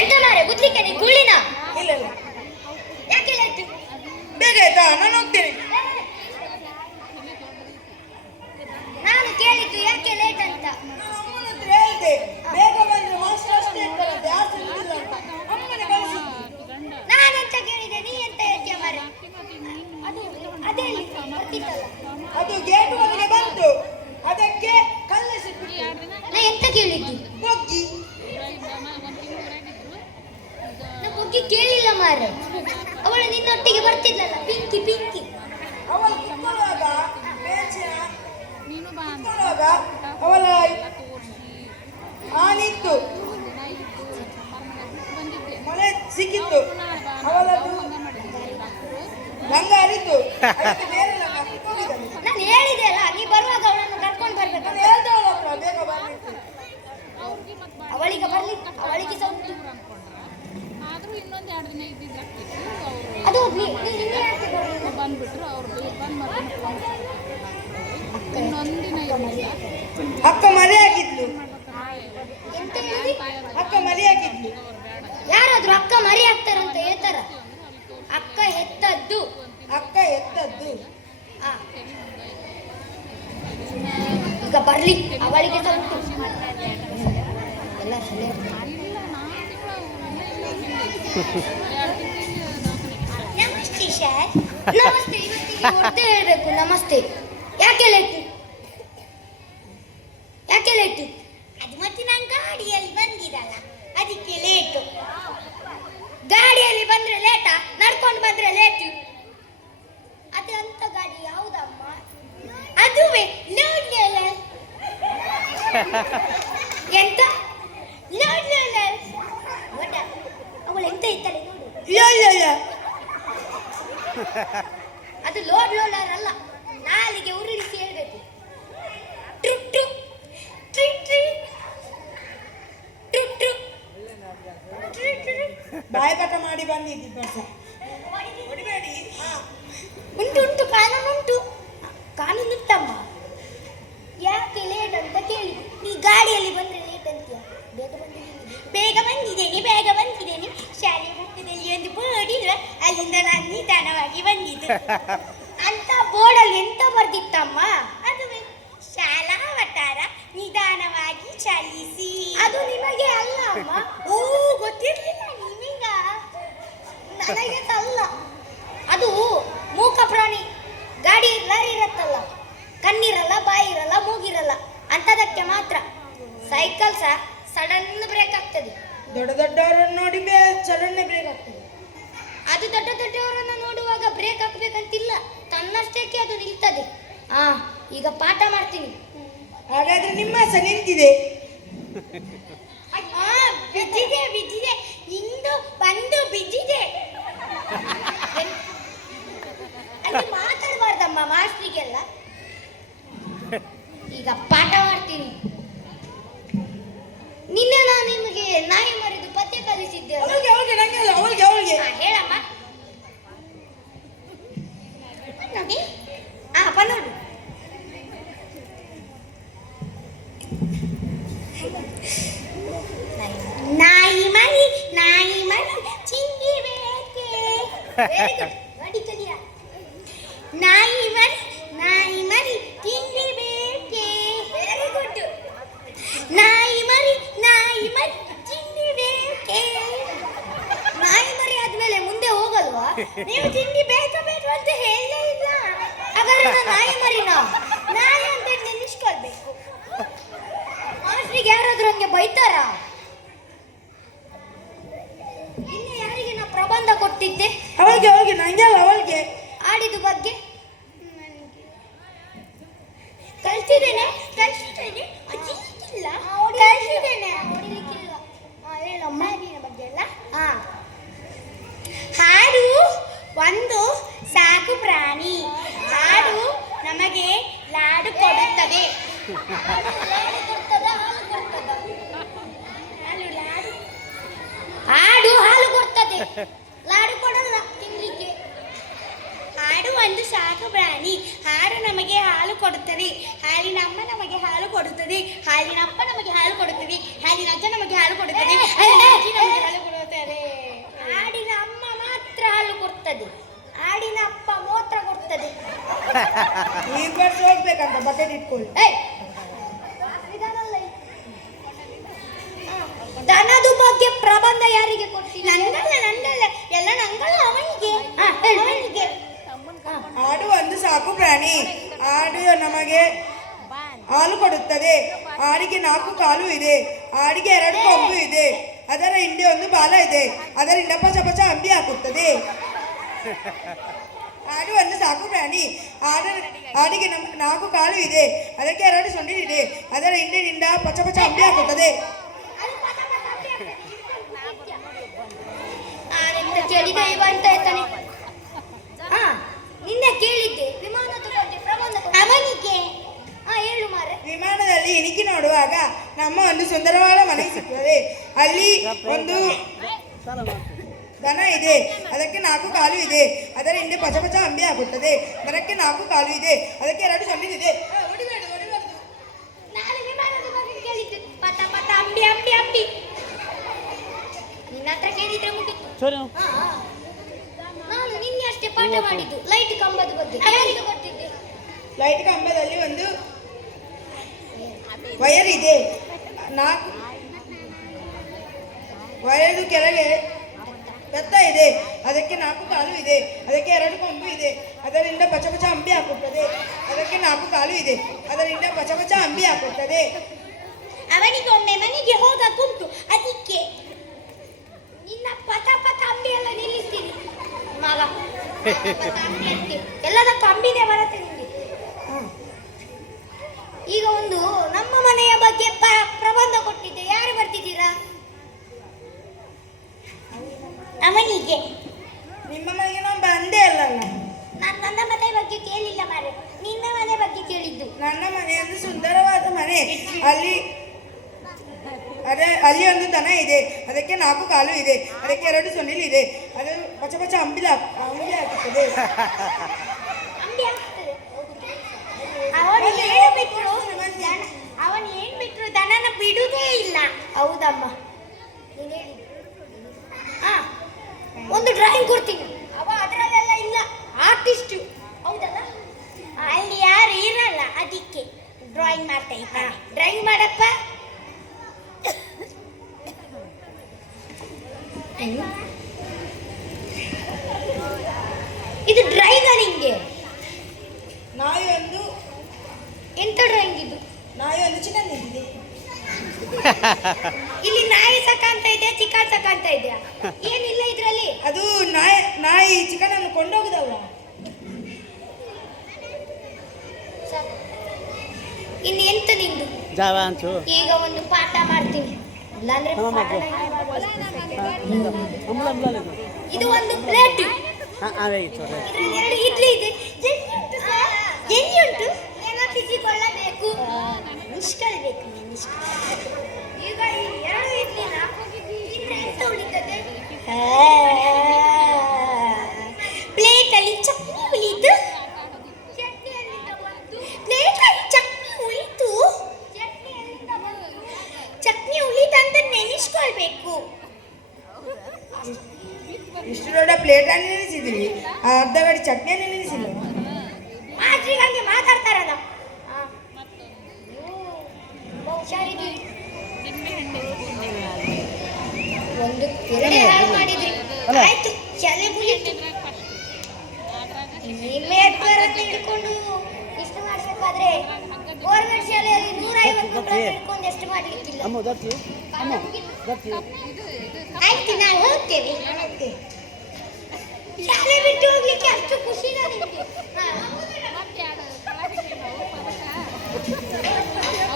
ಎಂತ ಮಾರೆ ಗುದ್ಲಿಕ್ಕೆ ನೀ ಗುಳ್ಳಿನ? ಇಲ್ಲ ಇಲ್ಲ, ಯಾಕೆ ಲೇಟ್? ಬೇಗ ಆಯ್ತಾ, ನಾನು ಹೋಗ್ತೇನೆ. ನಾನು ಕೇಳಿದ್ದು ಯಾಕೆ ಲೇಟ್ ಅಂತ. ನಾನು ಅಮ್ಮನ ಹತ್ರ ಹೇಳಿದೆ, ಬೇಗ ಬಂದ್ರೆ ಮಾಸ್ಟರ್ ಅಷ್ಟೇ ಇರ್ತಾರಂತೆ, ಯಾರು ಇಲ್ಲ ಅಂತ. ಅಮ್ಮನೆ ಕಳಿಸಿದ್ದು. ನಾನೆಂತ ಕೇಳಿದೆ, ನೀ ಎಂತ ಹೇಳ್ತೀಯ ಮಾರೆ? ಅದೇ ಬರ್ತಿತ್ತಲ್ಲ, ಅದು ಗೇಟ್ ಒಳಗೆ ಬಂತು, ಅದಕ್ಕೆ ಕಲ್ಲೆಸಿಬಿಟ್ಟು. ನಾ ಎಂತ ಕೇಳಿದ್ದು? ಬೊಗ್ಗಿ. ನಾ ಬುಗ್ಗಿ ಕೇಳಿಲ್ಲ ಮಾರೆ. ಅವಳು ನಿನ್ನೊಟ್ಟಿಗೆ ಬರ್ತಿದ್ಲಲ್ಲ, ಪಿಂಕಿ ಪಿಂಕಿ. ಅವಳು ಕಿತ್ತುವಾಗ ಅವಳ ಆನಿತ್ತು, ಮಳೆ ಸಿಕ್ಕಿತ್ತು, ಅವಳದು ಗಂಗ ಹರಿತು. ನಾನು ಹೇಳಿದೆ ಅಲ್ಲ, ನೀ ಬರುವಾಗ ಅವಳನ್ನು ಕರ್ಕೊಂಡು ಬರ್ಬೇಕು. ನಾನು ಹೇಳ್ದೆ ಅವಳ ಹತ್ರ ಬೇಗ ಬರ್ಲಿಕ್ಕೆ. ಅವಳಿಗೆ ಬರ್ಲಿ, ಅವಳಿಗೆ ಸಹ ಉಂಟು. ಅದು ಬಂದ್ಬಿಟ್ರು ಅವ್ರು ಇನ್ನೊಂದಿನ ಅಕ್ಕ ಮರಿ ಹಾಕಿದ್ಲು, ಎಂತ ಹೇಳಿ? ಅಕ್ಕ ಮರಿ ಹಾಕಿದ್ಲು. ಯಾರಾದ್ರೂ ಅಕ್ಕ ಮರಿ ಹಾಕ್ತಾರಂತ ಹೇಳ್ತಾರ? ಅಕ್ಕ ಹೆತ್ತದ್ದು, ಅಕ್ಕ ಎತ್ತದ್ದು. ಈಗ ಬರ್ಲಿ, ಅವಳಿಗೆ ಸಹ ಉಂಟು. ಎಲ್ಲ ನಮಸ್ತೆ ಸರ್. ನಮಸ್ತೆ. ಇವತ್ತಿಗೆ ಒದ್ದೆ ಹೇಳ್ಬೇಕು ನಮಸ್ತೆ. ಯಾಕೆ ಲೇಟು? ಯಾಕೆ ಲೇಟು? ಅದು ಮತ್ತೆ ನಾನು ಗಾಡಿಯಲ್ಲಿ ಬಂದಿರಲ್ಲ, ಅದಕ್ಕೆ ಲೇಟು. ಗಾಡಿಯಲ್ಲಿ ಬಂದ್ರೆ ಲೇಟಾ? ನಡ್ಕೊಂಡು ಬಂದ್ರೆ ಲೇಟು? ಅದು ಅಂತ ಗಾಡಿ ಯಾವುದಮ್ಮ? ಅದುವೇ ಲೋಡ್ ರೋಲರ್. ಎಂತ ಲೋಡ್ ರೋಲರ್? ಅವಳು ಎಂತ ಇದ್ದಾಳೆ ನೋಡು. ಅದು ಲೋಡ್ ರೋಲರ್ ಅಲ್ಲ, ನಾಲಿಗೆ ಉರುಳಿಸಿ ಹೇಳ್ಬೇಕು. ಟ್ರುಕ್ ಟ್ರುಕ್ ಟ್ರಿಕ್ ಟ್ರಿಕ್ ಟ್ರುಕ್ ಟ್ರುಕ್ ಟ್ರಿಕ್ ಟ್ರಿಕ್. ಬಾಯ್ಪಾಠ ಮಾಡಿ ಬಂದಿದ್ದಿ ಬಸ. ಹೊಡಿಬೇಡಿ. ಉಂಟು ಉಂಟು, ಕಾನೂನು ಉಂಟು. ಕಾನೂನು ಉಂಟಮ್ಮ. ಯಾಕೆ ಲೇಟ್ ಅಂತ ಕೇಳಿ. ನೀ ಗಾಡಿಯಲ್ಲಿ ಬಂದ್ರೆ ಲೇಟ್ ಅಂತೀಯ. ಬೇಗ ಬಂದಿದ್ದೇನೆ, ಬೇಗ ಬಂದಿದ್ದೇನೆ. ಶಾಲೆ ಪಕ್ಕದಲ್ಲಿ ಒಂದು ಬೋರ್ಡ್ ಇಲ್ಲ, ಅಲ್ಲಿಂದ ನಾನು ನಿಧಾನವಾಗಿ ಬಂದಿದ್ದು ಅಂತ. ಬೋರ್ಡಲ್ಲಿ ಎಂತ ಬರ್ದಿತ್ತಮ್ಮ? ಅದುವೇ ಶಾಲಾ ವಟಾರ ನಿಧಾನವಾಗಿ ಚಲಿಸಿ. ಅದು ನಿಮಗೆ ಅಲ್ಲ ಅಮ್ಮ. ಓ, ಗೊತ್ತಿರ್ಲಿಲ್ಲ ನಿಮಗ? ನನಗೆ ಅಲ್ಲ. ಅದು ಮೂಕ ಪ್ರಾಣಿ ಗಾಡಿ ಲಾರಿ ಇರತ್ತಲ್ಲ, ಕಣ್ಣಿರಲ್ಲ, ಬಾಯಿ ಇರಲ್ಲ, ಮೂಗಿರಲ್ಲ, ಅಂತದಕ್ಕೆ ಮಾತ್ರ. ಸೈಕಲ್ ಸಹ ಸಡನ್ ಬ್ರೇಕ್ ಆಗ್ತದೆ. ದೊಡ್ಡ ದೊಡ್ಡವರನ್ನು ನೋಡಿ ಸಡನ್ ಬ್ರೇಕ್ ಆಗ್ತದೆ. ಅದು ದೊಡ್ಡ ದೊಡ್ಡವರನ್ನು ನೋಡುವಾಗ ಬ್ರೇಕ್ ಹಾಕ್ಬೇಕಂತಿಲ್ಲ, ತನ್ನಷ್ಟಕ್ಕೆ ಅದು ನಿಲ್ತದೆ. ಈಗ ಪಾಠ ಮಾಡ್ತೀನಿ. ಹಾಗಾದ್ರೆ ನಿಮ್ಮ ಸಹ ನಿಂತಿದೆ. ಬಿದ್ದಿದೆ ಬಿದ್ದಿದೆ, ಇಂದು ಬಂದು ಬಿದ್ದಿದೆ. ಅಲ್ಲಿ ಮಾತಾಡಬಾರ್ದಮ್ಮ ಮಾಸ್ಟ್ರಿಗೆಲ್ಲ. ಈಗ ಪಾಠ ಮಾಡ್ತೀನಿ. ನಿನ್ನೆ ನಾನು ನಿಮಗೆ ನಾಯಿ ಮರಿದು ಪದ್ಯ ಕಲಿಸಿದ್ದೆ. ಅವಳಿಗೆ ನಂಗೆ ಅಲ್ಲ, ಅವಳಿಗೆ. ಹೇಳಮ್ಮ. ನೋಡಿ, ಪನ್ನೋಡು. ನಾಯಿ ಮರಿ ಚಿಂದಿ ಬೇಕೆ. ವೆರಿ ಗುಡ್, ನೋಡಿ ಕಲಿಯ. ನಾಯಿ ಮರಿ ತಿಂಡಿ ಬೇಕೆ. Very good. ನಾಯಿ ಮರಿ ತಿಂಡಿ ಬೇಕೆ. ನಾಯಿ ಮರಿ ಆದ್ಮೇಲೆ ಮುಂದೆ ಹೋಗಲ್ವಾ? ನೀವು ತಿಂಡಿ ಬೇಕಾ ಅಂತ ಹೇಳಲೇ ಇಲ್ಲ. ಹಾಗಾದ್ರೆ ನಾನು ನಾಯಿ ಮರಿನ? ನಾಯಿ ಅಂತ ನೆನೆಸ್ಕೊಳ್ಬೇಕು. ಮಾಸ್ಟ್ರಿಗೆ ಯಾರಾದ್ರೂ ಹಂಗೆ ಬೈತಾರ? ಇನ್ನು ಯಾರಿಗೆ ನಾ ಪ್ರಬಂಧ ಕೊಟ್ಟಿದ್ದೆ? ಅವಳಿಗೆ ನಂಗೆ ಅಲ್ಲ, ಅವಳಿಗೆ. ಆಡಿದ ಬಗ್ಗೆ ಕಲ್ತಿದ್ದೇನೆ. ಅಜಿಕ್ಕಿಲ್ಲ, ಕಲ್ತಿದ್ದೇನೆ. ಹೊಡಿಲಿಕ್ಕಿಲ್ಲ. ಹೇಳಮ್ಮ ಬಗ್ಗೆ ಎಲ್ಲ. ಹಾಡು ಒಂದು ಸಾಕು ಪ್ರಾಣಿ. ಹಾಡು ನಮಗೆ ಲಾಡು ಕೊಡುತ್ತದೆ. ಹಾಡು ಹಾಲು ಕೊಡ್ತದೆ, ಲಾಡು ಕೊಡಲ್ಲ ತಿನ್ಲಿಕ್ಕೆ. ಹಾಡು ಒಂದು ಸಾಕು ಪ್ರಾಣಿ. ಹಾಡು ನಮಗೆ ಹಾಲು ಕೊಡುತ್ತದೆ. ಹಾಲಿನ ಅಮ್ಮ ನಮಗೆ ಹಾಲು ಕೊಡುತ್ತದೆ. ಹಾಲಿನ ಅಪ್ಪ ನಮಗೆ ಹಾಲು ಕೊಡುತ್ತದೆ. ಹಾಲಿನ ಅಜ್ಜ ನಮಗೆ ಹಾಲು ಕೊಡುತ್ತದೆ. ಹಾಲಿನ ಅಜ್ಜಿ ಬಕೆಟ್ ಇಟ್ಕೊಳ್ಳಿ. ಏಯ್ ಇದನ್ನಲ್ಲ ಇದು. ದನದ ಬಗ್ಗೆ ಪ್ರಬಂಧ ಯಾರಿಗೆ ಕೊಡ್ತೀನಿ? ನಂದಲ್ಲ ಎಲ್ಲ ನಂಗಲ್ಲ ಅವನಿಗೆ. ಅವನಿಗೆ ಆಡು ಒಂದು ಸಾಕು ಪ್ರಾಣಿ. ಆಡು ನಮಗೆ ಹಾಲು ಕೊಡುತ್ತದೆ. ಆಡಿಗೆ 4 ಕಾಲು ಇದೆ. ಆಡಿಗೆ 2 ಕೊಂಬು ಇದೆ. ಅದರ ಹಿಂದೆ ಒಂದು ಬಾಲ ಇದೆ. ಅದರಿಂದ ಪಚ ಪಚ ಅಂಬಿ ಹಾಕುತ್ತದೆ. ಆಡು ಒಂದು ಸಾಕು ಪ್ರಾಣಿ. ಆಡಿಗೆ 4 ಕಾಲು ಇದೆ. ಅದಕ್ಕೆ 2 ಸೊಂಡಿಲಿದೆ. ಅದರ ಹಿಂದಿನಿಂದ ಪಚ ಪಚ ಅಂಬಿ ಹಾಕುತ್ತದೆ. ಕೇಳಿದೆ ಇವ ಅಂತ ಹೇಳ್ತಾನೆ. ನಿನ್ನೆ ಕೇಳಿದ್ದೆ ವಿಮಾನದ ಬಗ್ಗೆ ಪ್ರಬಂಧ ಅವನಿಗೆ. ಹೇಳು ಮಾರೆ. ವಿಮಾನದಲ್ಲಿ ಇಣಿಕಿ ನೋಡುವಾಗ ನಮ್ಮ ಒಂದು ಸುಂದರವಾದ ಮನೆ ಸಿಗ್ತದೆ. ಅಲ್ಲಿ ಒಂದು ದನ ಇದೆ. ಅದಕ್ಕೆ 4 ಕಾಲು ಇದೆ. ಅದರ ಹಿಂದೆ ಪಚ ಪಚ ಅಂಬಿ ಆಗುತ್ತದೆ. ದನಕ್ಕೆ 4 ಕಾಲು ಇದೆ. ಅದಕ್ಕೆ 2 ಸೊಂಡಿಲಿದೆ. ನಾನು ವಿಮಾನದ ಬಗ್ಗೆ ಕೇಳಿದ್ದೆ. ಪಟ ಪಟ ಅಂಬಿ ಅಂಬಿ ಅಂಬಿ. ನಿನ್ನ ಹತ್ರ ಕೇಳಿದ್ರೆ ಮುಗಿತು. ನಾನು ನಿನ್ನೆ ಅಷ್ಟೇ ಪಾಠ ಮಾಡಿದ್ದು ಲೈಟ್ ಕಂಬದ ಬಗ್ಗೆ. ಯಾರಿಗೆ ಗೊತ್ತಿದ್ದೆ? ಲೈಟ್ ಕಂಬದಲ್ಲಿ ಒಂದು ವಯರ್ ಇದೆ. 4 ವಯರು ಕೆಳಗೆ ಬೆತ್ತ ಇದೆ. ಅದಕ್ಕೆ 4 ಕಾಲು ಇದೆ. ಅದಕ್ಕೆ 2 ಕೊಂಬು ಇದೆ. ಅದರಿಂದ ಪಚ ಪಚ ಅಂಬಿ ಹಾಕುತ್ತದೆ. ಅದಕ್ಕೆ 4 ಕಾಲು ಇದೆ. ಅದರಿಂದ ಪಚ ಪಚ ಅಂಬಿ ಹಾಕುತ್ತದೆ. ಅವನಿಗೆ ಒಮ್ಮೆ ಮನೆಗೆ ಹೋಗಕ್ಕುಂಟು. ಅದಕ್ಕೆ ನಿನ್ನ ಪಟ ಪಟ ಅಂಬಿ ಎಲ್ಲ ನಿಲ್ಲಿಸ್ತೀನಿ ಮಗ. ಎಲ್ಲದ ಕಂಬಿನೇ ಬರುತ್ತೆ ನಿಮಗೆ. ಈಗ ಒಂದು ನಮ್ಮ ಮನೆಯ ಬಗ್ಗೆ ಪ್ರಬಂಧ ಕೊಟ್ಟಿದ್ದೆ. ಯಾರು ಬರ್ತಿದ್ದೀರಾ? ಅವನಿಗೆ. ನಿಮ್ಮ ಮನೆಗೆ ನಾನು ಬಂದೇ ಅಲ್ಲಲ್ಲ. ನಾನು ನನ್ನ ಮನೆ ಬಗ್ಗೆ ಕೇಳಿಲ್ಲ ಮಾರೆ, ನಿನ್ನ ಮನೆ ಬಗ್ಗೆ ಕೇಳಿದ್ದು. ನನ್ನ ಮನೆ ಒಂದು ಸುಂದರವಾದ ಮನೆ. ಅಲ್ಲಿ ಒಂದು ದನ ಇದೆ. ಅದಕ್ಕೆ 4 ಕಾಲು ಇದೆ. ಅದಕ್ಕೆ 2 ಸೊಂಡಿಲಿದೆ. ಅದು ಪಚ ಪಚ ಅಂಬಿ ಹಾಕುತ್ತದೆ. ಅಂಬಿ ಆಗ್ತದೆ. ಅವನು ಏನ್ ಬಿಟ್ರು ದನನ ಬಿಡುವುದೇ ಇಲ್ಲ. ಹೌದಮ್ಮ, ನೀನು ಹೇಳಿದ್ದು. ಒಂದು ಡ್ರಾಯಿಂಗ್ ಕೊಡ್ತೀನಿ. ಅವ ಅದರಲ್ಲೆಲ್ಲ ಇಲ್ಲ, ಆರ್ಟಿಸ್ಟು. ಹೌದಲ್ಲ? ಅಲ್ಲಿ ಯಾರು ಇರಲ್ಲ, ಅದಕ್ಕೆ ಡ್ರಾಯಿಂಗ್ ಮಾಡ್ತಾ ಇದ್ದಾನೆ. ಡ್ರಾಯಿಂಗ್ ಮಾಡಪ್ಪ. ಇದು ಡ್ರಾಯಿಂಗ್ ನಿಂಗೆ? ನಾಯಿ ಒಂದು ಎಂತ ಡ್ರಾಯಿಂಗ್ ಇದು? ನಾಯಿ ಒಂದು ಚಿಕನ್ ಇದೆ. ಇಲ್ಲಿ ನಾಯಿ ಸಕಾಂತ ಇದೆ, ಚಿಕನ್ ಸಕಾಂತ ಇದೆಯಾ? ಏನಿಲ್ಲ ಇದ್ರಲ್ಲಿ. ಅದು ನಾಯಿ ಚಿಕನ್ ಅನ್ನು ಕೊಂಡೋಗುದಲ್ಲ. ಇನ್ನು ಎಂತ ನಿಂದು? ಈಗ ಒಂದು ಪಾಠ ಮಾಡ್ತೀನಿ. ಇಲ್ಲಾಂದ್ರೆ ಇದು ಒಂದು ಪ್ಲೇಟ್. ಇದರಲ್ಲಿ 2 ಇಡ್ಲಿ ಇದೆ. ಎಲ್ಲಿ ಉಂಟು? ನೆನಪಿಸಿಕೊಳ್ಳಬೇಕು, ನಿಷ್ಕಳಬೇಕು. ಈಗ ಈ 2 ಇಡ್ಲಿನ ಇನ್ನು ಎಂತ ಉಳಿತದೆ? ಪ್ಲೇಟಲ್ಲಿ ಚಟ್ನಿ ಉಳಿತು. ಪ್ಲೇಟಲ್ಲಿ ಚಟ್ನಿ ಉಳಿತು. ಚಟ್ನಿ ಉಳಿತಂತ ನೆನೆಸ್ಕೊಳ್ಬೇಕು. ಇಷ್ಟು ದೊಡ್ಡ ಪ್ಲೇಟ್ ಅನ್ನು ನೆನೆಸಿದ್ರಿ, ಅರ್ಧ ಗಡಿ ಚಟ್ನಿಯನ್ನು ನೆನೆಸಿಲ್ಲ. ಮಾಸ್ಟ್ರಿಗೆ ಹಂಗೆ ಮಾತಾಡ್ತಾರಲ್ಲ. ಹುಷಾರಿದ್ದೀರಿ. ಒಂದು 2 ಹಾಳು ಮಾಡಿದ್ರಿ. ಆಯ್ತು, ಶಾಲೆ ಮುಗಿತು. ನಿಮ್ಮೆ ಅಂತ ಹಿಡ್ಕೊಂಡು ಇಷ್ಟು ಮಾಡಬೇಕಾದ್ರೆ ಗೌರ್ಮೆಂಟ್ ಶಾಲೆಯಲ್ಲಿ 150 ಮಕ್ಕಳನ್ನು ಹಿಡ್ಕೊಂಡು ಎಷ್ಟು ಮಾಡ್ಲಿಕ್ಕಿಲ್ಲ. ಆಯ್ತು, ನಾವು ಹೋಗ್ತೇವೆ. ಶಾಲೆ ಬಿಟ್ಟು ಹೋಗ್ಲಿಕ್ಕೆ ಅಷ್ಟು ಖುಷಿನಾ ನಿಮಗೆ?